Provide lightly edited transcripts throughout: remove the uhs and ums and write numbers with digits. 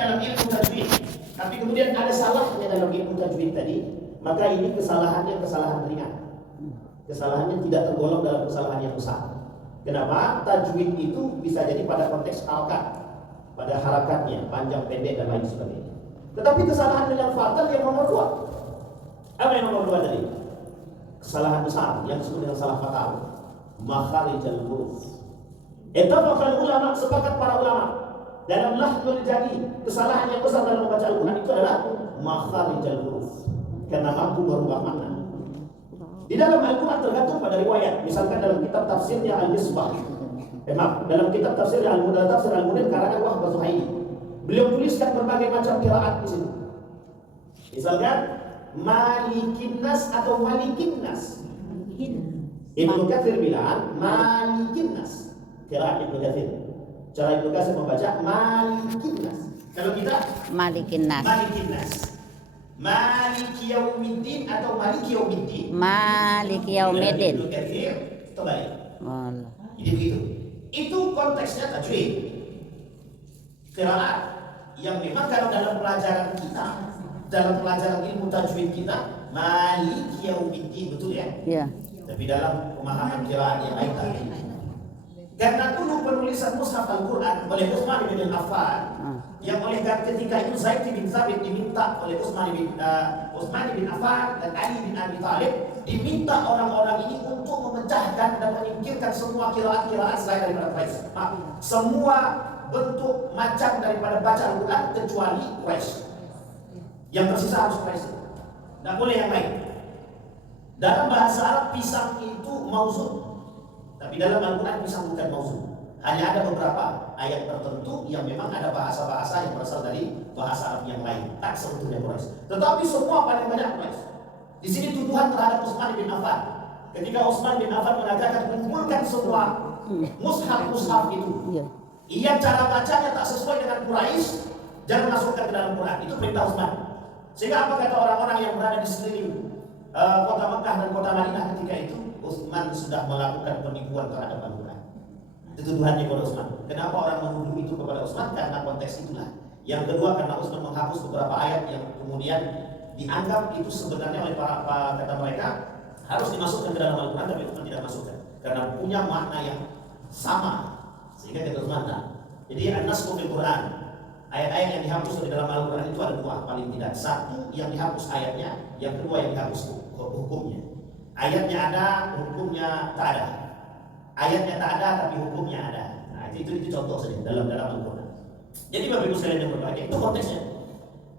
dalam ilmu tajwid, tapi kemudian ada salahnya dalam ilmu tajwid tadi, maka ini kesalahannya kesalahan ringan. Kesalahannya tidak tergolong dalam kesalahan yang besar. Kenapa? Tajwid itu bisa jadi pada konteks harakat, pada harakatnya, panjang pendek dan lain sebagainya. Tetapi kesalahan yang fatal yang nomor 2. Apa yang nomor 2 tadi? Kesalahan besar yang disebut dengan salah fatal. Makharijal huruf. Ittafaqal ulama, sepakat para ulama dalam lahnul jadi, kesalahan yang besar dalam membaca Al-Quran itu adalah makharijal huruf, karena mampu merubah makna. Di dalam Al-Quran tergantung pada riwayat. Misalkan dalam kitab tafsirnya Al-Misbah, dalam kitab tafsirnya Al-Tafsir Al-Munir karangan Wahbah Zuhaili, beliau tuliskan berbagai macam qiraat di sini. Misalkan Malikin Nas atau Malikin Nas. Ibnu Katsir bilang Malikin Nas, qiraat Ibnu Katsir. Cara Ibnu Katsir membaca Malikin Nas. Kalau kita Malikin Nas. Malikin Nas. Maliki Yaumiddin atau Maliki Yaumiddin. Maliki Yaumiddin. Ibnu Katsir itu baik. Allah. Jadi begitu. Itu konteksnya tajwid. Qiraat yang memang kalau dalam pelajaran kita, dalam pelajaran ilmu tajwid kita, Maliki Yaumiddin, betul ya? Iya. Tapi dalam pemahaman qiraat yang lain tadi. Karena dulu penulisan mushaf Al-Quran oleh Utsman bin Affan, yang oleh ketika itu Zaid bin Thabit diminta oleh Utsman bin Affan dan Ali bin Abi Thalib, diminta orang-orang ini untuk memecahkan dan menyingkirkan semua qiraat-qiraat selain daripada Quraisy. Semua bentuk macam daripada baca Al-Quran kecuali Quraisy. Yang tersisa harus Quraisy. Tidak boleh yang lain. Dalam bahasa Arab pisang itu mauzun, tapi dalam Al-Quran pisang bukan mauzun. Hanya ada beberapa ayat tertentu yang memang ada bahasa-bahasa yang berasal dari bahasa Arab yang lain, tak seutuhnya Quraisy. Tetapi semua paling banyak Quraisy. Di sini tuduhan terhadap Utsman bin Affan. Ketika Utsman bin Affan mengatakan kumpulkan semua mushaf itu, ia cara bacanya tak sesuai dengan Quraisy, jangan masukkan ke dalam Quran. Itu perintah Utsman. Sehingga apa kata orang-orang yang berada di sekeliling kota Mekah dan kota Madinah ketika itu? Utsman sudah melakukan penipuan terhadap Al-Quran. Itu tuduhannya kepada Utsman. Kenapa orang menuduh itu kepada Utsman? Karena konteks itulah. Yang kedua, karena Utsman menghapus beberapa ayat yang kemudian dianggap itu sebenarnya oleh para kata mereka harus dimasukkan ke dalam Al-Quran, tapi Utsman tidak masukkan karena punya makna yang sama. Sehingga kata Utsman, jadi an-nasxu fil Quran, ayat-ayat yang dihapus di dalam Al-Quran itu ada 2 paling tidak. Satu yang dihapus ayatnya, yang kedua yang dihapus hukumnya. Ayatnya ada, hukumnya tak ada. Ayatnya tak ada, tapi hukumnya ada. Nah, itu contoh saja dalam Al-Quran. Jadi Bapak Ibu sekalian yang berbahagia, itu konteksnya.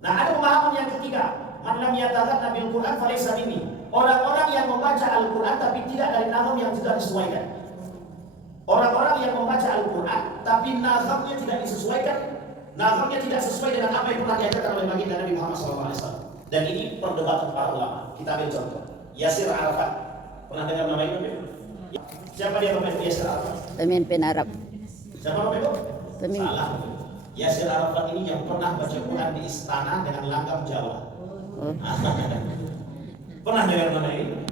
Nah, ada pemahaman yang ketiga, man lam yataghanna bil Quran falaysa minni. Orang-orang yang membaca Al-Quran tapi tidak dari nazam yang sudah disesuaikan. Orang-orang yang membaca Al-Quran tapi nazamnya tidak disesuaikan, nazamnya tidak sesuai dengan apa yang pernah diajarkan oleh baginda Nabi Muhammad SAW. Dan ini perdebatan para ulama. Kita ambil contoh. Yasir Arafat. Pernah dengar nama ini? Siapa dia Bapak Ibu Yasir Arafat? Pemimpin Arab. Siapa Bapak Ibu? Pemimpin. Salah. Yasir Arafat ini yang pernah baca Quran di istana dengan langgam Jawa. Pernah dengar nama ini?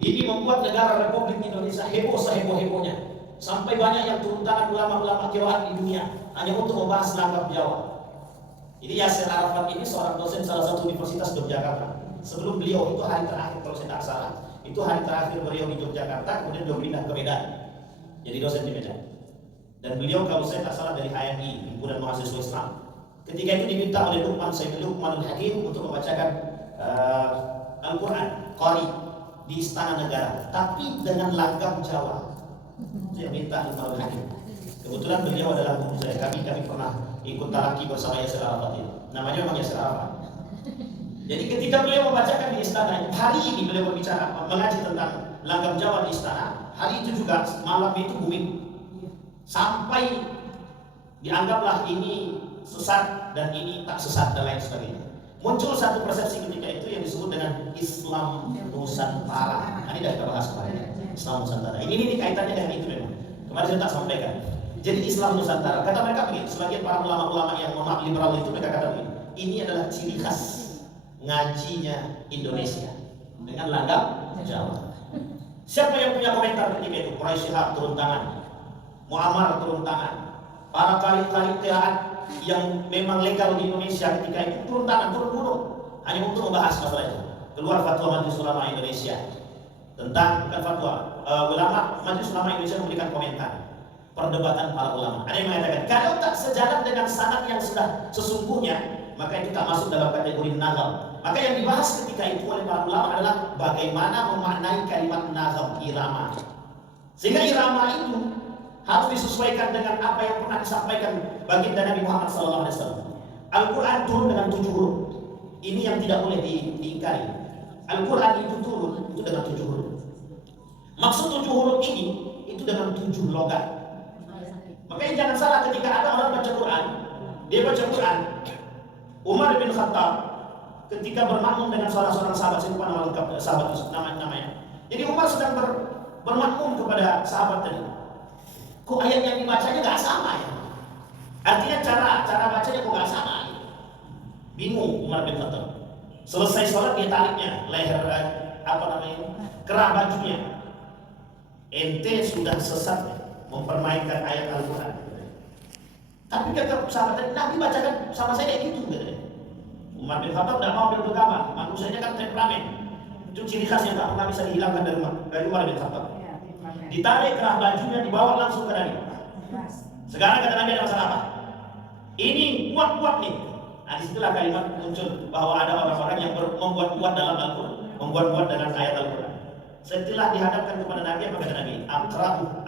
Ini membuat negara Republik Indonesia heboh seheboh-hebohnya. Sampai banyak yang turun tangan ulama-ulama qiraat di dunia hanya untuk membahas langgam Jawa. Jadi Yasir Arafat ini seorang dosen salah satu universitas Yogyakarta. Sebelum beliau itu hari terakhir, kalau saya tak salah, itu hari terakhir beliau di Yogyakarta, kemudian beliau pindah ke Medan. Jadi dosen di Medan. Dan beliau kalau saya tak salah dari HMI, Himpunan Mahasiswa Islam. Ketika itu diminta oleh Sayyid Luqman Al-Hakim untuk membacakan Al-Quran, Qari di Istana Negara, tapi dengan langgam Jawa. Saya minta Luqman Al-Hakim. Kebetulan beliau adalah guru saya. Kami pernah ikut talaki bersama Yasir Arafat ini. Namanya memang Yasir Arafat. Jadi ketika beliau membacakan di istana, hari ini beliau berbicara mengaji tentang langgam Jawa di istana. Hari itu juga malam itu booming. Sampai dianggaplah ini sesat dan ini tak sesat dan lain sebagainya. Muncul satu persepsi ketika itu yang disebut dengan Islam Nusantara. Nah, ini dah kita bahas kemarin. Islam Nusantara. Ini kaitannya dengan itu memang. Kemarin saya tak sampaikan. Jadi Islam Nusantara. Kata mereka begini. Sebagian para ulama-ulama yang liberal itu mereka kata begini. Ini adalah ciri khas ngajinya Indonesia dengan langgam Jawa. Siapa yang punya komentar ketika itu? Quraisy Shihab turun tangan, Muammar turun tangan, para kali qiraat yang memang legal di Indonesia ketika itu turun tangan, turun gunung hanya untuk membahas masalah itu. Keluar fatwa Majelis Ulama Indonesia tentang, bukan fatwa, Majelis Ulama Indonesia memberikan komentar perdebatan para ulama. Ada yang mengatakan kalau tak sejalan dengan sanad yang sudah sesungguhnya, maka itu tak masuk dalam kategori nazam. Maka yang dibahas ketika itu oleh para ulama adalah bagaimana memaknai kalimat nazam, irama. Sehingga irama itu harus disesuaikan dengan apa yang pernah disampaikan baginda Nabi Muhammad SAW. Al-Quran turun dengan 7 huruf. Ini yang tidak boleh diingkari. Al-Quran itu turun itu dengan 7 huruf. Maksud 7 huruf ini itu dengan 7 logat. Makanya jangan salah ketika ada orang baca Quran, dia baca Quran. Umar bin Khattab ketika bermakmum dengan seorang sahabat, saya lupa nama lengkap sahabat itu namanya. Jadi Umar sedang bermakmum kepada sahabat tadi. Kok ayat yang dibacanya nggak sama ya? Artinya cara bacanya kok nggak sama? Bingung Umar bin Khattab. Selesai sholat dia tariknya leher kerah bajunya. Ente sudah sesat mempermainkan ayat Al-Quran. Tapi kata sahabat tadi, Nabi bacakan sama saya kayak gitu. Umar bin Khattab tidak mau beragama, manusianya kan temperamen. Itu ciri khas yang tak pernah bisa dihilangkan dari Umar bin Khattab. Ditarik kerah bajunya, dibawa langsung ke Nabi. Sekarang kata Nabi ada masalah apa? Ini kuat-kuat nih. Nah disitulah kalimat muncul bahwa ada orang-orang yang membuat-buat dalam Al-Quran, membuat-buat dalam ayat Al-Quran. Setelah dihadapkan kepada Nabi, apa kata Nabi?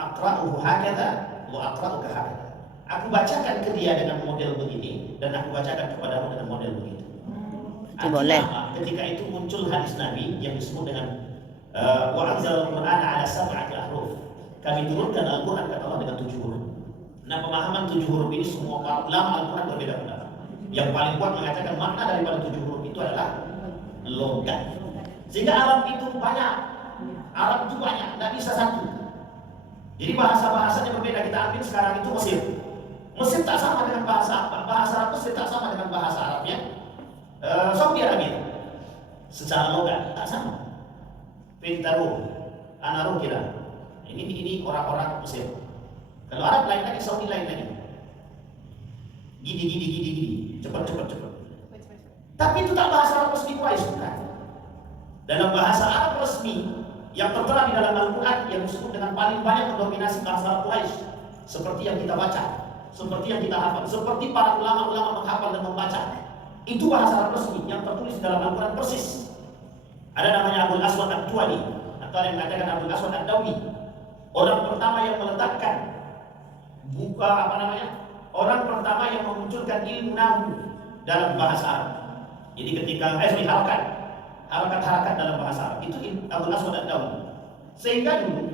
Akra'uhu hakadha wa akra'uka hakadha. Aku bacakan ke dia dengan model begini dan aku bacakan kepadamu dengan model begitu. Boleh. Ketika itu muncul hadis Nabi yang disebut dengan wa anzalal Qur'ana ala sab'ati ahruf. Kami turunkan Al-Quran kata Allah dengan 7 huruf. Nah pemahaman 7 huruf ini semua para ulama Al-Quran berbeda pendapat. Yang paling kuat mengatakan makna daripada 7 huruf itu adalah logat. Sehingga Arab itu banyak. Arab itu banyak, tidak bisa satu. Jadi bahasa-bahasanya berbeda. Kita ambil sekarang itu Mesir. Mesir tak sama dengan bahasa Arab Mesir tak sama dengan bahasa Arabnya Saudi Arabia. Secara logat tak sama. Pintaruh, anaruh kira. Ini orang-orang Mesir. Kalau Arab lain lagi, Saudi lain lagi. Gidi, cepat. Tapi itu tak bahasa Arab resmi Quraisy, bukan. Dalam bahasa Arab resmi yang tertera di dalam Al-Quran yang disebut dengan paling banyak mendominasi bahasa Arab Quraisy, seperti yang kita baca, seperti yang kita hafal, seperti para ulama-ulama menghafal dan membaca, itu bahasa Arab resmi yang tertulis di dalam Al-Quran persis. Ada namanya Abul Aswad Ad-Duali atau yang mengatakan Abul Aswad Ad-Dawi, orang pertama yang meletakkan orang pertama yang memunculkan ilmu nahu dalam bahasa Arab. Jadi ketika harakat dalam bahasa Arab itu Abul Aswad Ad-Dawi. Sehingga dulu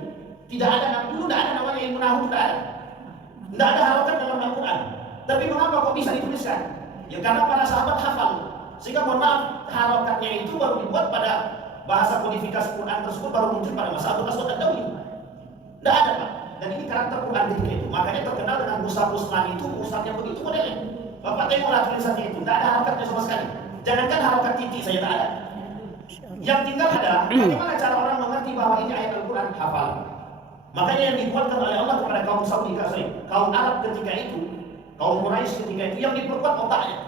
tidak ada namanya ilmu nahu, tidak ada harakat dalam Al-Quran. Tapi mengapa kok bisa dituliskan? Ya karena para sahabat hafal. Sehingga mohon maaf, harakatnya itu baru dibuat pada bahasa kodifikasi Quran tersebut baru muncul pada masa Abul Aswad Ad-Dawi. Tidak ada Pak. Dan ini karakter Quran ketika itu. Makanya terkenal dengan Mus'haf Usman itu, Mus'haf yang begitu modelnya. Bapak tengoklah tulisannya itu, tidak ada harakatnya sama sekali. Jangankan harakat titik saja tak ada. Yang tinggal adalah bagaimana cara orang mengerti bahwa ini ayat Al-Quran, hafal. Makanya yang dibuatkan oleh Allah kepada kaum Saudi, kaum Arab ketika itu, kaum Quraisy ketika itu, yang diperkuat otaknya.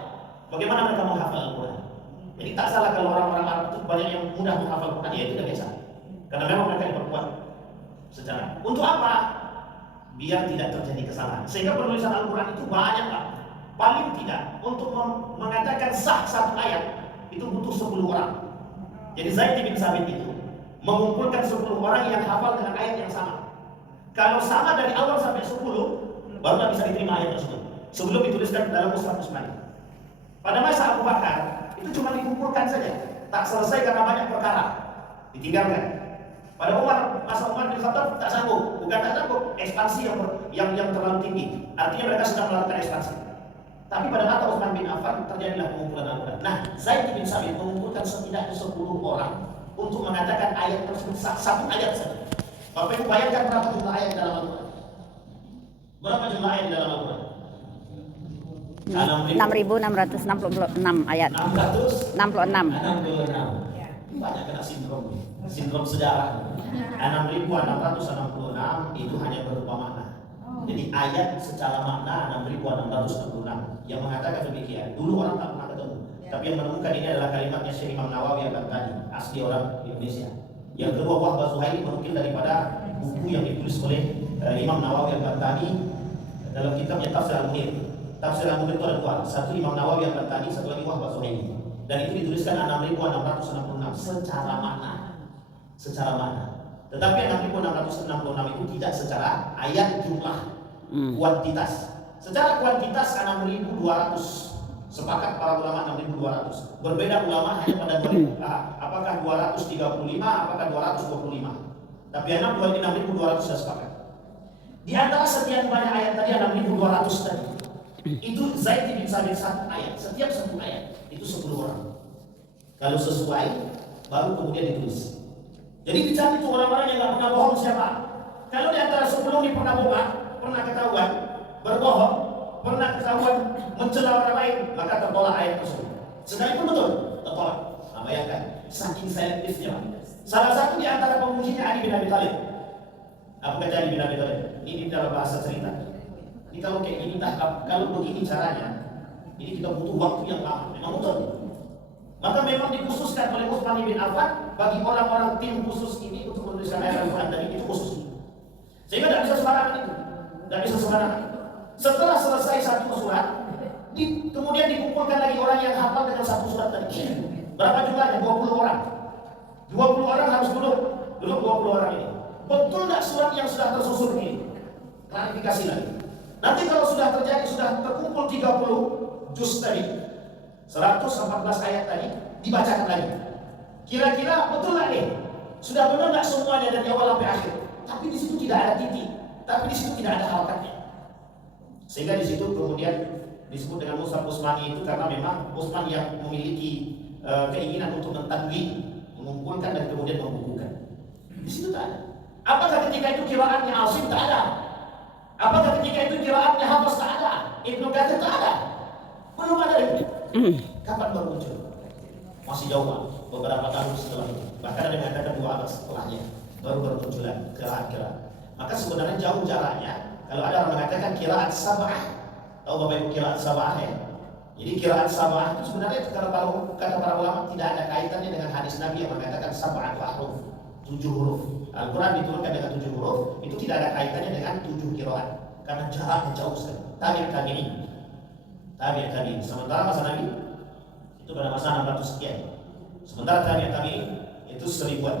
Bagaimana mereka menghafal Al-Quran. Jadi tak salah kalau orang-orang Arab itu banyak yang mudah menghafal Al-Quran, ya itu sudah biasa. Karena memang mereka diperkuat secara. Untuk apa? Biar tidak terjadi kesalahan. Sehingga penulisan Al-Quran itu banyak Pak. Paling tidak untuk mengatakan sah satu ayat itu butuh 10 orang. Jadi Zaid bin Sabit itu mengumpulkan 10 orang yang hafal dengan ayat yang sama. Kalau sama dari awal sampai 10, barulah bisa diterima ayat tersebut. Sebelum dituliskan dalam Mus'haf Usmani. Pada masa Abu Bakar itu cuma dikumpulkan saja, tak selesai karena banyak perkara, ditinggalkan. Pada masa Umar bin Khattab tak sanggup, bukan tak sanggup, ekspansi yang terlalu tinggi. Artinya mereka sedang melakukan ekspansi. Tapi pada masa Utsman bin Affan terjadilah pengumpulan Al-Quran. Nah, Zaid bin Sabit mengumpulkan setidaknya 10 orang untuk mengatakan ayat tersebut satu ayat saja. Bapak Ibu bayangkan berapa jumlah ayat di dalam Al-Quran? Berapa jumlah ayat di dalam Al-Quran? 6.666 ayat. 66. 66. Banyak kena sindrom sejarah. 6.666 itu hanya berupa makna. Jadi ayat secara makna 6.666 yang mengatakan demikian. Dulu orang tak pernah ketemu. Tapi yang menemukan ini adalah kalimatnya Syekh Imam Nawawi Al-Bantani, asli orang Indonesia. Yang kedua, Wahbah Zuhaili menukil daripada buku yang ditulis oleh Imam Nawawi Al-Bantani dalam kitabnya Tafsir Al-Munir. Tafsir Al-Munir itu ada dua, satu Imam Nawawi Al-Bantani, satu lagi Wahbah Zuhaili. Dan itu dituliskan 6.666 secara makna. Secara makna. Tetapi 6.666 itu tidak secara ayat jumlah kuantitas. Secara kuantitas 6.200. Sepakat para ulama 6.200. Berbeda ulama hanya pada apakah 235, apakah 225. Tapi anak 6.200 sudah sepakat. Di antara sekian banyak ayat tadi 6.200 tadi. Itu Zaid bin Sabit satu ayat. Setiap satu ayat itu 10 orang. Kalau sesuai baru kemudian ditulis. Jadi dicari itu orang-orang yang nggak pernah bohong siapa? Kalau di antara 10 ini pernah bohong, pernah ketahuan berbohong, pernah ketahuan mencela orang lain, maka tertolak ayat tersebut. Sekalipun betul, tertolak. Nah, bayangkan, saking selektifnya. Salah satu di antara pengujinya Ali bin Abi Thalib. Apa kata Ali bin Abi Thalib? Ini dalam bahasa cerita. Ini kalau kayak gini, kalau begini caranya, ini kita butuh waktu yang lama. Memang betul. Maka memang dikhususkan oleh Utsman bin Affan bagi orang-orang tim khusus ini untuk menuliskan ayat Al-Quran tadi itu khusus. Sehingga tidak bisa sembarangan itu. Tidak bisa sembarangan. Setelah selesai satu surat, kemudian dikumpulkan lagi orang yang hafal dengan satu surat tadi. Berapa jumlahnya? 20 orang. 20 orang harus duduk 20 orang ini. Betul tidak surat yang sudah tersusun ini? Klarifikasi lagi. Nanti kalau sudah terjadi, sudah terkumpul 30 juz tadi, 114 ayat tadi, dibacakan lagi. Kira-kira betul nggak nih? Sudah benar nggak semuanya dari awal sampai akhir? Tapi di situ tidak ada titik, tapi di situ tidak ada harokatnya. Sehingga di situ kemudian disebut dengan Mushaf Utsmani itu karena memang Utsman yang memiliki keinginan untuk mentadwin, mengumpulkan dan kemudian membukukan. Di situ tak ada. Apakah ketika itu qiraatnya Asim? Tak ada. Apakah ketika itu qiraatnya Hafs? Tak ada. Ibnu Katsir? Tak ada. Belum ada itu. Kapan baru muncul? Masih jauh, Pak. Beberapa tahun setelah itu. Bahkan ada yang mengatakan 2 abad setelahnya baru bermunculan qiraat-qiraat. Maka sebenarnya jauh jaraknya. Kalau ada orang mengatakan qiraat sab'ah, tahu Bapak Ibu qiraat sab'ah ya? Jadi qiraat sab'ah itu sebenarnya kata para ulama tidak ada kaitannya dengan hadis Nabi yang mengatakan sab'ah huruf, 7 huruf. Al-Quran diturunkan dengan 7 huruf, itu tidak ada kaitannya dengan 7 qiraat karena jaraknya jauh sekali. Tabi'in. Sementara masa Nabi itu pada masa 600 sekian. Sementara tabi'in itu 1000-an.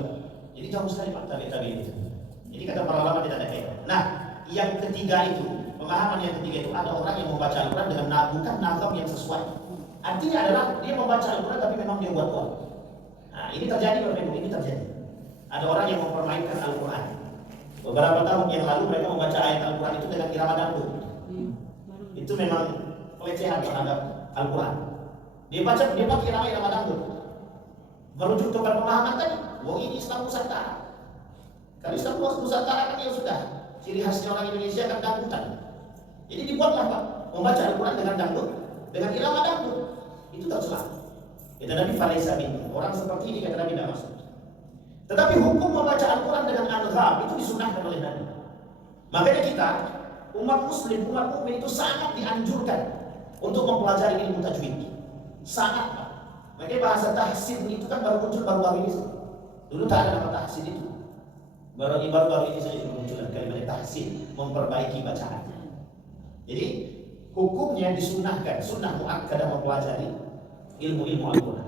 Jadi jauh sekali Pak tabi'in itu. Jadi kata para ulama tidak ada kaitan. Nah, yang ketiga itu, pemahaman yang ketiga itu ada orang yang membaca Al-Quran dengan bukan nazam yang sesuai. Artinya adalah dia membaca Al-Quran tapi memang dia buat-buat. Nah, ini terjadi Bapak Ibu, ini terjadi. Ada orang yang mempermainkan Al-Quran. Beberapa tahun yang lalu mereka membaca ayat Al-Quran itu dengan irama dangdut. Itu memang pelecehan terhadap Al-Quran. Dia pakai irama dangdut. Merujuk kepada pemahaman tadi, wah ini Islam Nusantara. Kalau Islam Nusantara kan ya sudah, ciri khasnya orang Indonesia kan dangdutan. Jadi dibuatlah Pak, membaca Al-Quran dengan dangdut, dengan irama dangdut. Itu tercela. Kata Nabi Falaisa minni, orang seperti ini kata Nabi tidak masuk. Tetapi hukum membaca Al-Quran dengan al-gham itu disunahkan oleh Nabi. Makanya kita, umat muslim, umat mukmin itu sangat dianjurkan untuk mempelajari ilmu tajwid. Sangat Pak. Makanya bahasa tahsin itu kan baru muncul baru-baru ini. Dulu tak ada nama tahsin itu. Baru ini saja munculkan kalimat tahsin, memperbaiki bacaan. Jadi hukumnya disunahkan, sunnah muakkadah mempelajari ilmu-ilmu Al-Quran.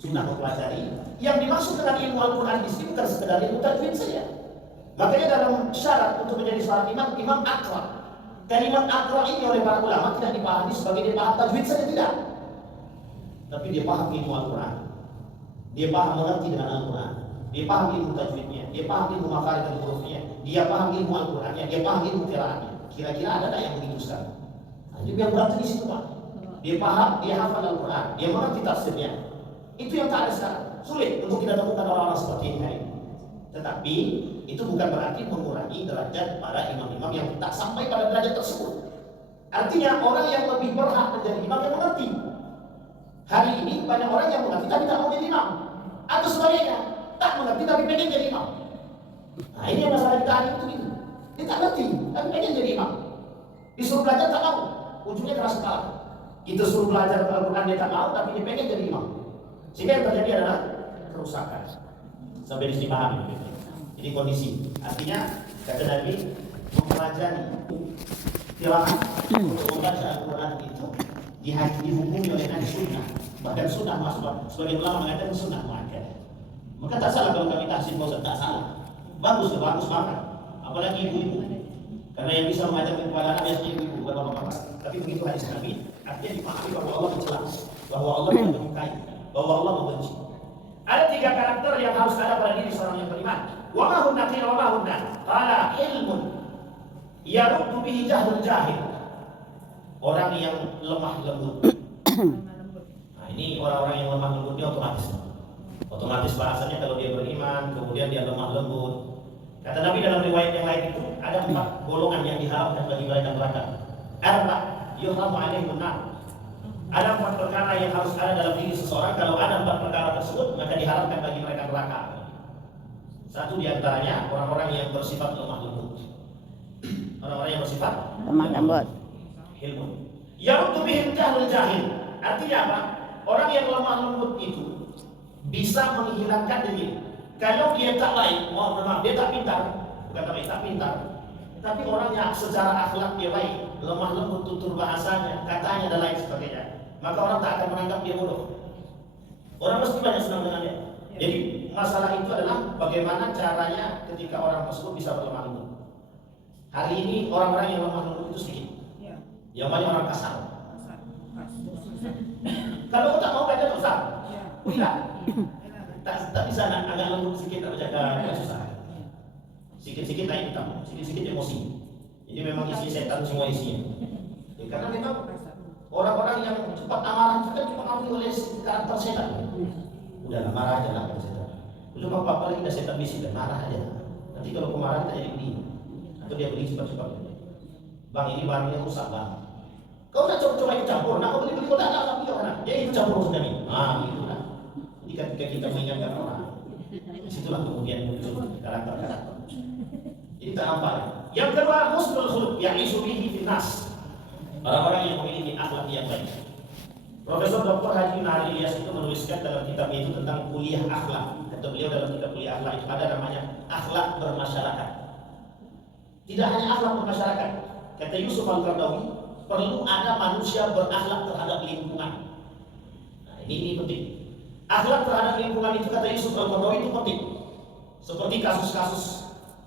Sunnah mempelajari. Yang dimaksud dengan ilmu Al-Quran di sini bukan sekedar ilmu tajwid saja. Makanya dalam syarat untuk menjadi seorang imam aqra. Kalimat aqra ini oleh para ulama tidak dipahami sebagai dia paham tajwid saja, tidak. Tapi dia paham ilmu Al-Quran. Dia paham mengerti dengan Al-Quran. Dia paham ilmu tajwidnya. Dia paham ilmu makharij dan hurufnya. Dia paham ilmu Al-Qurannya. Dia paham ilmu qiraatnya. Kira-kira ada tak yang begitu sekarang? Nah, jadi yang berat di situ Pak. Dia paham, dia hafal Al-Quran, dia mengerti tafsirnya. Itu yang tak ada sekarang. Sulit untuk kita temukan orang-orang seperti ini hari ini. Tetapi itu bukan berarti mengurangi derajat para imam-imam yang tak sampai pada derajat tersebut. Artinya orang yang lebih berhak menjadi imam yang mengerti. Hari ini banyak orang yang mengerti tapi tak mau jadi imam. Atau sebaliknya, tak mengerti tapi pengen jadi imam. Nah ini yang masalah kita hari itu gitu. Dia tak ngerti, tapi pengen jadi imam. Disuruh belajar tak mau, ujungnya keras kepala. Kita suruh belajar Al-Quran dia tak mau, tapi dia pengen jadi imam. Sehingga yang terjadi adalah kerusakan. Sampai di sini paham. Jadi kondisi. Artinya kata Nabi mempelajari tilawah untuk membaca Al-Quran itu dihukumi oleh Nabi sunnah. Bahkan sunnah masuk. Sebagian ulama mengatakan sunnah muakkadah. Maka tak salah kalau kami tahsin Pak Ustaz, tak salah. Bagus banget. Apalagi ibu-ibu. Karena yang bisa mengajarkan kepada anak biasanya ibu-ibu, bukan bapak-bapak. Tapi begitu hadis Nabi, artinya dipahami bahwa Allah mencela, bahwa Allah tidak menyukai, bahwa Allah membenci. Ada 3 karakter yang harus ada pada diri seorang yang beriman. Wa ma hunna qila wa ma hunna qala ilmun yaruddu bihi jahlul jahil. Orang yang lemah lembut. Nah, ini orang-orang yang lemah lembut dia otomatis bahasanya kalau dia beriman kemudian dia lemah lembut. Kata Nabi dalam riwayat yang lain itu ada 4 golongan yang diharamkan bagi mereka neraka. Arba yuhramu alaihim nar. Ada 4 perkara yang harus ada dalam diri seseorang. Kalau ada 4 perkara tersebut maka diharamkan bagi mereka neraka. Satu diantaranya orang-orang yang bersifat lemah lembut. Orang-orang yang bersifat lemah lembut. Ilmu. Yaruddu bihim jahlul jahil. Artinya apa? Orang yang lemah lembut itu bisa menghilangkan diri. Kalau dia tak baik, mohon maaf, dia tak pintar, bukan tak pintar, tapi orangnya secara akhlak dia baik, lemah lembut tutur bahasanya, katanya dan lain sebagainya, maka orang tak akan menganggap dia bodoh. Orang mesti banyak senang dengan dia. Jadi masalah itu adalah bagaimana caranya ketika orang tersebut bisa berlemah lembut. Hari ini orang-orang yang lemah lembut itu sedikit, yang banyak orang kasar. Kalau tak mau belajar susah, tidak. Tak bisa agak lembut sedikit, tak berjaga susah. Sikit-sikit naik hitam, sikit-sikit emosi. Jadi memang isi setan semua isinya. Ya, karena memang orang-orang yang cepat amarah itu kan dipengaruhi oleh karakter setan. Udah marah aja lah kata setan. Belum apa-apa lagi dah setan bisi, dan marah aja. Nanti kalau kemarahan kita jadi beli, atau dia beli cepat-cepat. Bang ini barangnya rusak bang. Kau nak coba ikut campur, nak kau beli kau tak nak beli orang. Dia ikut campur sudah ni. Itu lah. Jadi ketika kita mengingatkan orang, disitulah kemudian muncul karakter-karakter. Jadi tak nampak. Yang kedua, husnul khuluq ya'isu bihi finnas. Orang-orang yang memiliki akhlak yang baik. Profesor Dr. Haji Nahar Ilyas itu menuliskan dalam kitabnya itu tentang kuliah akhlak. Kata beliau dalam kitab kuliah akhlak itu ada namanya akhlak bermasyarakat. Tidak hanya akhlak bermasyarakat. Kata Yusuf Al-Qaradawi, perlu ada manusia berakhlak terhadap lingkungan. Nah, ini penting. Akhlak terhadap lingkungan itu kata Yusuf Al-Qaradawi itu penting. Seperti kasus-kasus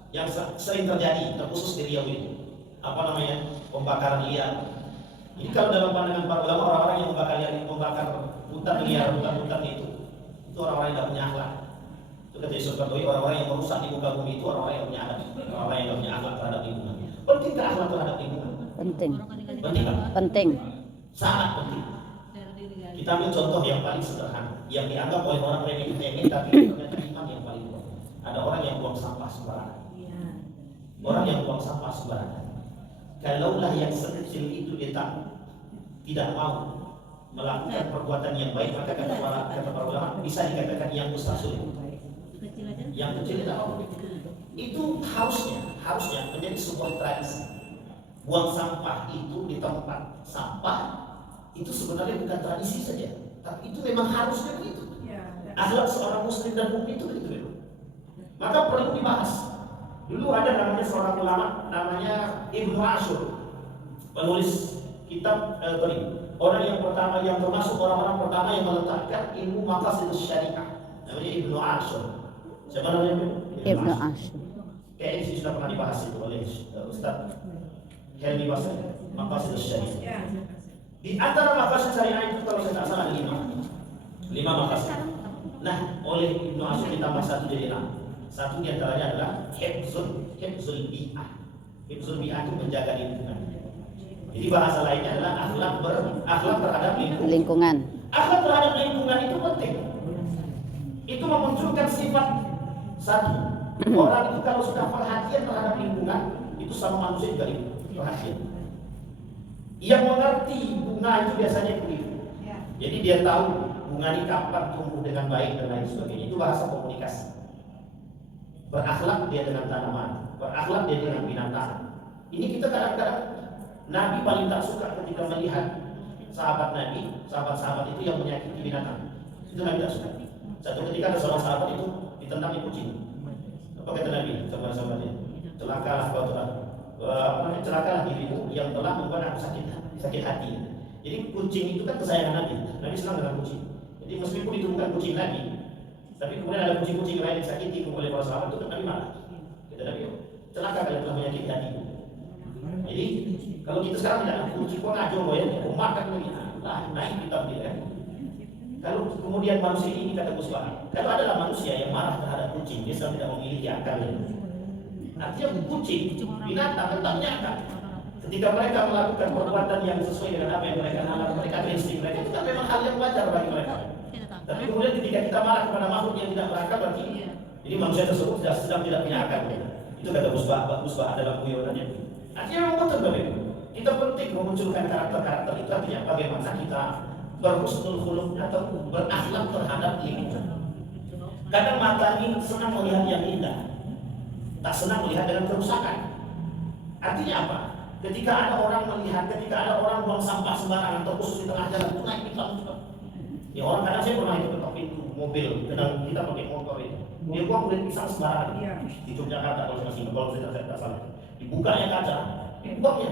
yang sering terjadi, terkhusus di Riau ini. Apa namanya? Pembakaran liar. Ini kalau dalam pandangan para ulama, orang-orang yang membakar hutan liar, hutan-hutan itu orang-orang yang tidak punya akhlak. Itu kata Yusuf Al-Qaradawi, orang-orang yang merusak di muka bumi itu orang-orang yang punya adab, orang-orang yang tidak punya akhlak terhadap lingkungan. Pentingkah akhlak terhadap lingkungan? Penting. Penting kan? Penting. Sangat penting. Kita ambil contoh yang paling sederhana, yang dianggap oleh orang remeh-temeh, tapi ternyata iman yang paling kuat. Ada orang yang buang sampah sembarangan. Orang yang buang sampah sembarangan. Kalaulah yang sekecil itu dia tidak mau melakukan perbuatan yang baik, maka kata para ulama bisa dikatakan yang besar sulit. Yang kecil tidak mau. Itu harusnya menjadi sebuah tradisi. Buang sampah itu di tempat sampah itu sebenarnya bukan tradisi saja, tapi itu memang harusnya begitu. Akhlak seorang muslim dan mukmin itu begitu memang. Maka perlu dibahas. Dulu ada namanya seorang ulama namanya Ibnu Ashur, penulis kitab orang yang pertama yang termasuk orang-orang pertama yang meletakkan ilmu maqasidus syariah. Namanya Ibnu Ashur. Siapa namanya? Ibnu Ashur. Kayaknya di sini sudah pernah dibahas itu oleh Ustaz Helmi Basri, maqasidus syariah. Di antara maqasid syariah itu kalau saya tak salah ada 5 maqasid. Nah, oleh Ibnu Ashur ditambah 1 jadi 6. Satu di antaranya adalah hifzul bi'ah. Hifzul bi'ah itu menjaga lingkungan. Jadi bahasa lainnya adalah akhlak terhadap lingkungan. Akhlak terhadap lingkungan itu penting. Itu memunculkan sifat satu. Orang itu kalau sudah perhatian terhadap lingkungan, itu sama manusia juga perhatian. Yang mengerti bunga itu biasanya begitu. Jadi dia tahu bunga ini kapan tumbuh dengan baik dan lain sebagainya. Itu bahasa komunikasi. berakhlak dia dengan tanaman, berakhlak dia dengan binatang. Ini kita kadang-kadang Nabi paling tak suka ketika melihat sahabat Nabi, sahabat-sahabat itu yang menyakiti binatang. Itu Nabi tak suka. Satu ketika ada seorang sahabat itu ditendangnya kucing. Apa kata Nabi kepada sahabatnya? Celakalah kau telah, celakalah dirimu yang telah membuat aku sakit hati. Jadi kucing itu kan kesayangan Nabi. Nabi senang dengan kucing. Jadi meskipun itu bukan kucing Nabi, tapi kemudian ada kucing-kucing lain yang disakiti oleh para sahabat, itu kan Nabi marah. Kata Nabi, celaka kalian telah menyakiti hatiku. Jadi kalau kita sekarang tidak kucing kau ngajo ya, kau makan lagi, lah naik kita dia kan. Kalau kemudian manusia ini kata Gus Wahab, kalau adalah manusia yang marah terhadap kucing, dia sedang tidak memiliki akal. Artinya kucing, binatang tetap punya akal. Ketika mereka melakukan perbuatan yang sesuai dengan apa yang mereka alami, mereka insting mereka, itu kan memang hal yang wajar bagi mereka. Tapi kemudian ketika kita marah kepada makhluk yang tidak berakal, berarti jadi manusia tersebut sedang tidak punya akal. Itu kata Gus Wahab dalam guyonannya. Artinya memang betul Bapak. Kita penting memunculkan karakter-karakter itu, artinya bagaimana kita berhusnul khuluq atau berakhlak terhadap lingkungan. Kadang mata ini senang melihat yang indah, tak senang melihat dengan kerusakan. Artinya apa? Ketika ada orang melihat, ketika ada orang buang sampah sembarangan atau khusus di tengah jalan, itu naik pitam. Ya orang kadang saya pernah itu ketok pintu mobil, kadang kita pakai motor itu. Dia buang kulit pisang sembarangan di Yogyakarta kalau saya masih kalau saya tidak salah. Dibukanya kaca, dibuangnya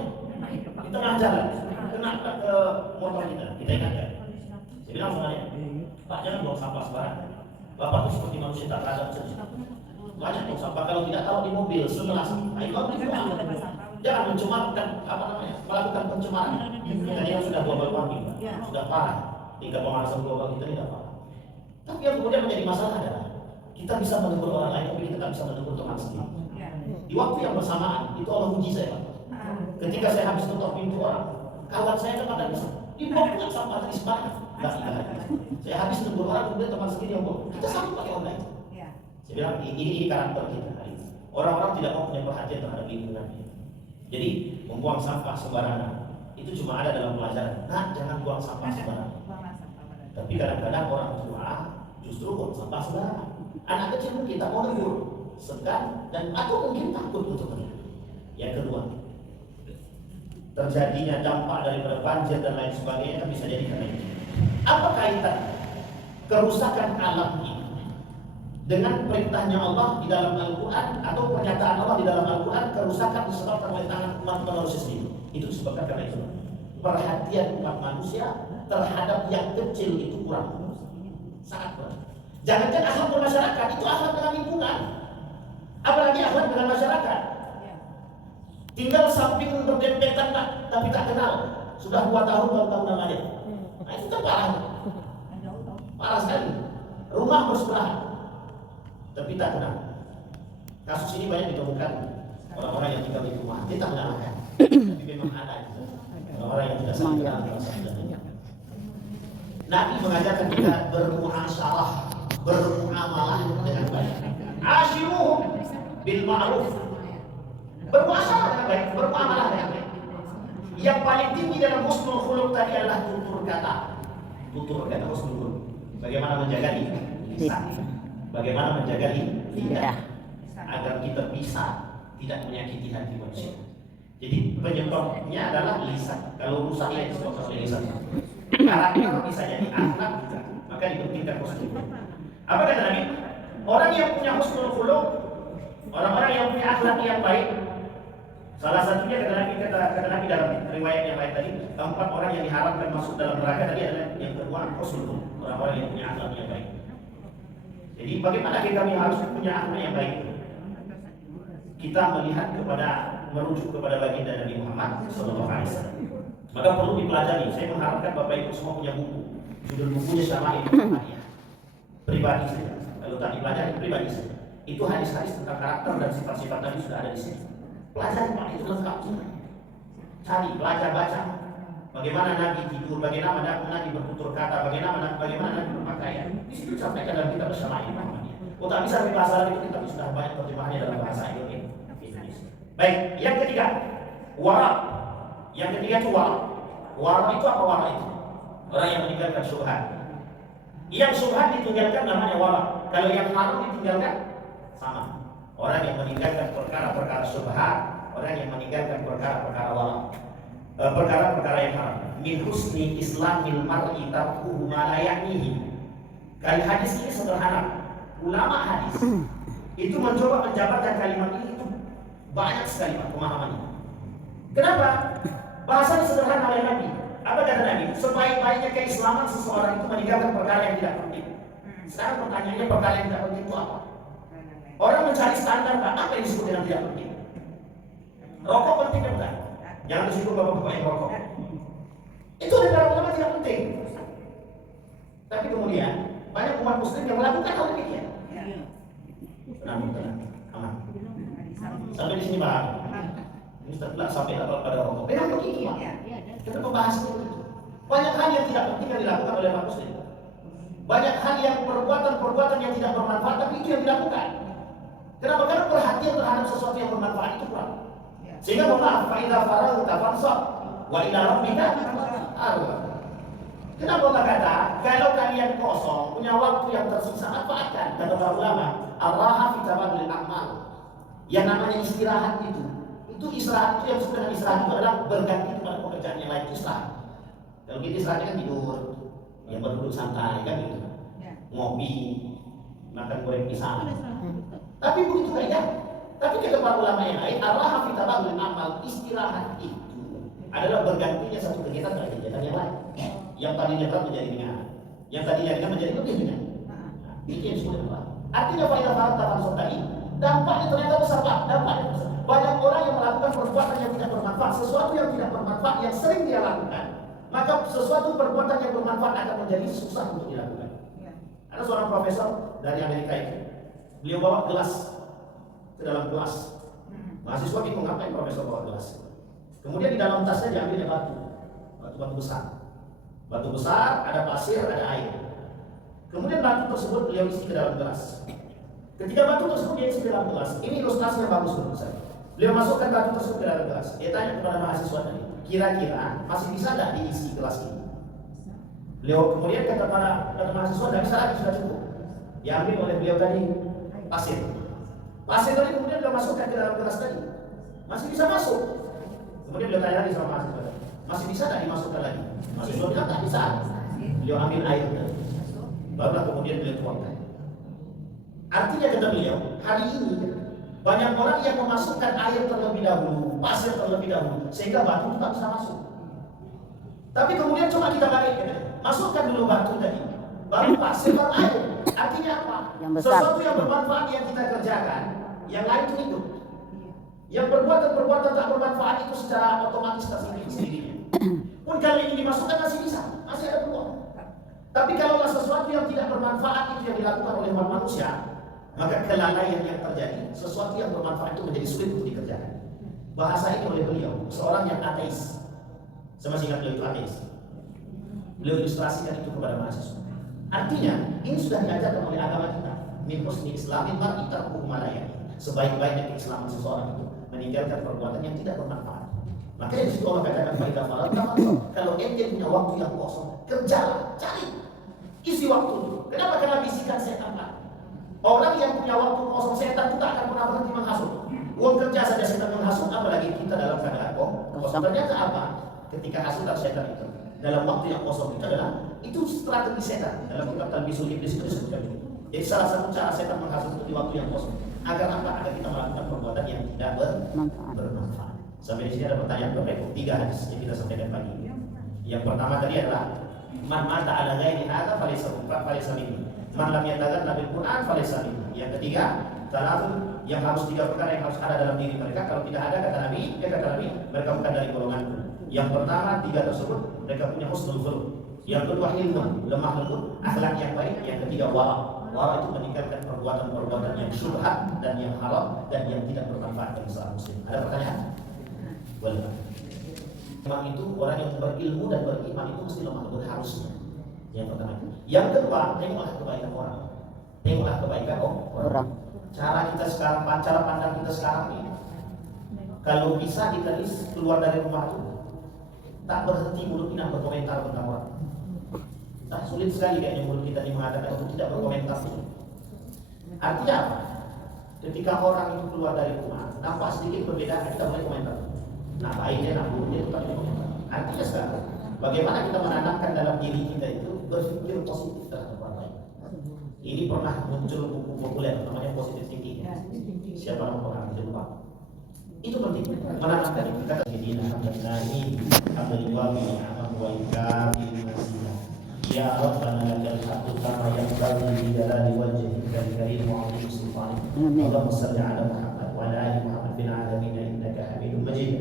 di tengah jalan, kena ke motor kita ingatkan. Saya bilang sama dia, Pak jangan buang sampah sembarangan. Bapak itu seperti manusia tak ada saja. Banyak buang sampah kalau tidak tahu di mobil setelah sampah itu dibuang. Jangan mencemarkan melakukan pencemaran. Kita ini sudah global warming, sudah parah. Tingkat pemanasan global kita tidak parah. Tapi yang kemudian menjadi masalah adalah kita bisa menegur orang lain, tapi kita tidak bisa menegur teman sendiri. Di waktu yang bersamaan itu Allah uji saya, Pak. Ketika saya habis tutup pintu orang, kawan saya kan bisa dibuang sampah tadi sembarangan. Saya habis menegur orang, kemudian teman sendiri yang buang. Kita sanggup pakai online. Saya bilang ini karakter kita. Orang-orang tidak mau punya perhatian terhadap lingkungan. Jadi membuang sampah sembarangan itu cuma ada dalam pelajaran. Nah, jangan buang sampah sembarangan. Tapi kadang-kadang orang tua justru buang sampah sembarangan. Anak kecil mungkin tak mau negur, segan dan atau mungkin takut untuk menegur. Yang kedua, terjadinya dampak daripada banjir dan lain sebagainya bisa jadi karena ini. Apa kaitan kerusakan alam ini dengan perintahnya Allah di dalam Al-Quran atau pernyataan Allah di dalam Al-Quran, kerusakan disebabkan oleh tangan umat manusia sendiri? Itu disebabkan karena itu perhatian umat manusia terhadap yang kecil itu kurang, sangat kurang. Jangan-jangan akhlak bermasyarakat itu akhlak dengan lingkungan, apalagi akhlak dengan masyarakat. Tinggal samping berdempetan tapi tak kenal, sudah 2 tahun baru tahu namanya. Nah itu kan parah sekali. Rumah bersebelahan tapi tak kenal. Kasus ini banyak ditemukan orang-orang yang tinggal di rumah, dia tak menamakan, tapi memang ada orang-orang yang tidak saling kenal. Nabi mengajarkan kita bermuasyarah, bermuamalah dengan baik. Ashiruhum bil ma'ruf. Bermuasyarah dengan baik, bermuamalah dengan baik. Yang paling tinggi dalam husnul khuluq tadi adalah tutur kata. Tutur kata husnul khuluq. Bagaimana menjaga lisan? Bagaimana menjaga lidah agar kita bisa tidak menyakiti hati manusia. Jadi penyebabnya adalah lisan. Kalau rusak ya disebabkan oleh lisan. Karakter bisa jadi akhlak juga. Maka dipentingkan husnul khuluq. Apa kata Nabi? Orang yang punya husnul khuluq, orang-orang yang punya akhlak yang baik. Salah satunya kata Nabi dalam riwayat yang lain tadi, 4 orang yang diharamkan masuk dalam neraka tadi adalah yang kedua husnul khuluq, orang-orang yang punya akhlak yang baik. Jadi bagaimana kita harus punya akhlak yang baik? Kita melihat merujuk kepada baginda Nabi Muhammad SAW. Maka perlu dipelajari. Saya mengharapkan Bapak Ibu semua punya buku. Judul bukunya Syama'il pribadi saja. Kalau tak dipelajari pribadi saja. Itu hadis-hadis tentang karakter dan sifat-sifat Nabi sudah ada di sini. Pelajari Pak, itu lengkap semua. Cari, belajar, baca. Bagaimana Nabi tidur, bagaimana Nabi bertutur kata, bagaimana Nabi berpakaian. Di situ disampaikan dalam kitab Syama'il Muhammadiyah. Oh tak bisa di bahasa Arab itu, kita sudah banyak terjemahannya dalam bahasa Indonesia. Baik, yang ketiga, wara. Yang ketiga itu wara. Wara itu apa wara itu? Orang yang meninggalkan syubhat. Yang syubhat ditinggalkan namanya wara. Kalau yang haram ditinggalkan sama. orang yang meninggalkan perkara-perkara syubhat, orang yang meninggalkan perkara-perkara wara, perkara-perkara yang haram. Min husni islamil mar'i tarkuhu ma la ya'nihi. Kali hadis ini sederhana. Ulama hadis itu mencoba menjabarkan kalimat ini itu banyak sekali pemahamannya. Kenapa? Bahasanya sederhana oleh Nabi. Apa kata Nabi? Sebaik-baiknya keislaman seseorang itu meninggalkan perkara yang tidak penting. Sekarang pertanyaannya, perkara yang tidak penting itu apa? Orang mencari standar, apa yang disebut dengan tidak penting? Rokok penting kan bukan? Jangan disebut bapak-bapak yang rokok. Itu adalah ulama tidak penting. Tapi kemudian banyak umat muslim yang melakukan hal demikian. Tenang, aman. Sampai di sini Pak. Ini setelah sampai pada rokok. Memang begitu Pak. Kita membahas itu. Banyak hal yang tidak penting yang dilakukan oleh umat muslim. Banyak hal yang perbuatan-perbuatan yang tidak bermanfaat, tapi itu yang dilakukan. Kenapa? Karena perhatian terhadap sesuatu yang bermanfaat itu kurang. Sehingga mohon maaf, fa idza faragta fansab wa ila rabbika farghab. Kenapa Allah kata, kalau kalian kosong, punya waktu yang tersisa, manfaatkan. Kata para ulama, ar-raha fi tabadul a'mal. Yang namanya istirahat itu istirahat itu yang sebenarnya istirahat itu adalah berganti kepada pekerjaan yang lain, istirahat. Kalau kita istirahatnya kan tidur, yang berduduk santai kan gitu, ngopi, makan goreng pisang. Tapi begitu saja. Tapi kata para ulama yang lain, ar-raha fi tabadul a'mal, istirahat itu adalah bergantinya satu kegiatan pada kegiatan yang lain. Yang tadinya berat menjadi ringan, yang tadinya ringan menjadi lebih ringan. Ini yang sudah apa? Artinya pada saat tafansur tadi, dampaknya ternyata besar Pak. Dampaknya besar. Banyak orang yang melakukan perbuatan yang tidak bermanfaat, sesuatu yang tidak bermanfaat yang sering dia lakukan, maka sesuatu perbuatan yang bermanfaat akan menjadi susah untuk dilakukan. Ada seorang profesor dari Amerika itu, beliau bawa gelas ke dalam kelas. Mahasiswa bingung ngapain profesor bawa gelas. Kemudian di dalam tasnya diambil batu besar. Batu besar, ada pasir, ada air. Kemudian batu tersebut beliau isi ke dalam gelas. Ketika batu tersebut dia isi ke dalam gelas, ini ilustrasi yang bagus menurut saya. Beliau masukkan batu tersebut ke dalam gelas. Dia tanya kepada mahasiswa tadi, kira-kira masih bisa tidak diisi gelas ini? Beliau kemudian kata mahasiswa, tidak bisa lagi, sudah cukup. Diambil oleh beliau tadi pasir. Pasir tadi kemudian beliau masukkan ke dalam gelas tadi. Masih bisa masuk. Kemudian beliau tanya lagi sama mahasiswa, masih bisa tidak dimasukkan lagi? Mahasiswa bilang tak bisa. Beliau ambil air tadi. Barulah kemudian beliau tuangkan. Artinya kata beliau, hari ini banyak orang yang memasukkan air terlebih dahulu, pasir terlebih dahulu, sehingga batu tak bisa masuk. Tapi kemudian coba kita balik, masukkan dulu batu tadi, baru pasir, baru air. Artinya apa? Sesuatu yang bermanfaat yang kita kerjakan, yang lain itu hidup. Yang perbuatan-perbuatan tak bermanfaat itu secara otomatis tersendiri sendirinya. Pun kalau ini dimasukkan masih bisa, masih ada peluang. Tapi kalau sesuatu yang tidak bermanfaat itu yang dilakukan oleh manusia, maka kelalaian yang terjadi, sesuatu yang bermanfaat itu menjadi sulit untuk dikerjakan. Bahasa ini oleh beliau, seorang yang ateis. Saya masih ingat beliau itu ateis. Beliau ilustrasikan itu kepada mahasiswa. Artinya, ini sudah diajarkan oleh agama kita. Min husni islamin mar'i tarkuhu ma la ya'ni. Sebaik-baiknya keislaman seseorang itu meninggalkan perbuatan yang tidak bermanfaat. Makanya di situ Allah katakan fa idza faragta fansab. Kalau ente punya waktu yang kosong, kerjalah, cari. Isi waktu. Kenapa? Karena bisikan setan Pak. Orang yang punya waktu kosong, setan itu tak akan pernah berhenti menghasut. Uang kerja saja setan menghasut, apalagi kita dalam keadaan kosong. Ternyata apa? Ketika hasutan setan itu dalam waktu yang kosong itu strategi setan. Dalam kitab Talbisul Iblis itu disebutkan itu. Jadi salah satu cara setan menghasut itu di waktu yang kosong. Agar apa? Agar kita melakukan perbuatan yang tidak bermanfaat. Sampai di sini ada pertanyaan Bapak 3 hadis yang kita sampaikan pagi. Yang pertama tadi adalah man mata ala ghairi hadza falaysa minni. Man lam yataghanna bil Qur'an falaysa minni. Yang ketiga, salatu yang harus 3 perkara yang harus ada dalam diri mereka. Kalau tidak ada kata Nabi, mereka bukan dari golonganku. Yang pertama 3 tersebut mereka punya husnul khuluq. Yang kedua ilmu, lemah lembut, akhlak yang baik. Yang ketiga wara. Wara itu meninggalkan perbuatan-perbuatan yang syubhat dan yang haram dan yang tidak bermanfaat bagi seorang muslim. Ada pertanyaan? Boleh. Memang itu orang yang berilmu dan beriman itu mesti lemah lembut harusnya. Yang pertama itu. Yang kedua, tengoklah kebaikan orang. Tengoklah kebaikan orang. Cara kita sekarang, cara pandang kita sekarang ini, kalau bisa ditulis keluar dari rumah itu, tak berhenti mulut kita berkomentar tentang orang. Tak sulit sekali kayaknya mulut kita ini mengatakan untuk tidak berkomentar. Artinya apa? Ketika orang itu keluar dari rumah, nampak sedikit perbedaan, kita mulai komentar. Nah baiknya, nah buruknya itu tadi komentar. Artinya sekarang, bagaimana kita menanamkan dalam diri kita itu berpikir positif terhadap orang lain. Ini pernah muncul buku populer namanya positive thinking. Siapa nama orang itu lupa. Itu penting menanamkan itu. Kata Sayyidina Hamdani Abdul-Wami Amal wa Ikramil Masiyah. Ya Rabbana lakal hamdu kama yanbaghi li jalali wajhika al-karim wa 'azimi sultanik. Allahumma shalli 'ala Muhammad wa 'ala ali Muhammad fil 'alamin innaka Hamidum Majid.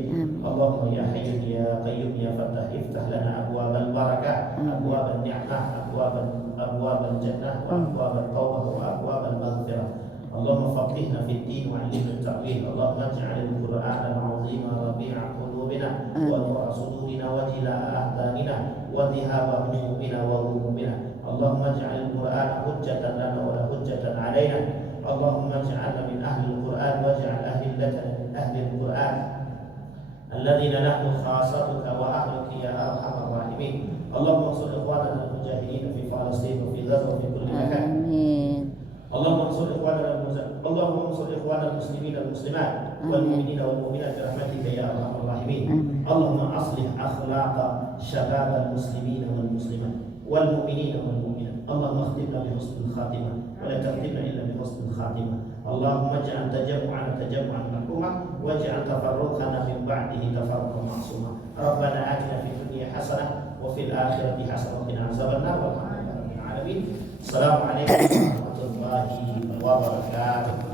Allahumma ya Hayyu ya Qayyum ya Fattah iftah lana abwabal barakah, abwabal ni'mah, abwabal jannah, wa abwabal tawbah wa abwabal maghfirah. اللهم فقهنا في الدين وعلمنا التأويل. اللهم اجعل القرآن العظيم ربيع قلوبنا ونور صدورنا وجلاء أحزاننا وذهاب همومنا وغمومنا. اللهم اجعل القرآن حجة لنا ولا حجة علينا. اللهم اجعلنا من أهل القرآن واجعل أهلتنا من أهل القرآن الذين نحن خاصتك وأهلك يا أرحم الراحمين. اللهم انصر إخواننا المجاهدين في فلسطين وفي غزة وفي كل مكان. اللهم انصر إخواننا المسلمين والمسلمات والمؤمنين والمؤمنات برحمتك يا أرحم الراحمين. اللهم أصلح أخلاق شباب المسلمين والمسلمات والمؤمنين والمؤمنات. اللهم اختمنا بحسن الخاتمة ولا تختمنا إلا بحسن الخاتمة. اللهم اجعل تجمعنا تجمعا مرحوما واجعل تفرقنا من بعده تفرقا معصوما. ربنا آتنا في الدنيا حسنة وفي الآخرة حسنة وقنا عذاب النار والحمد لله رب العالمين. السلام عليكم ورحمة الله وبركاته.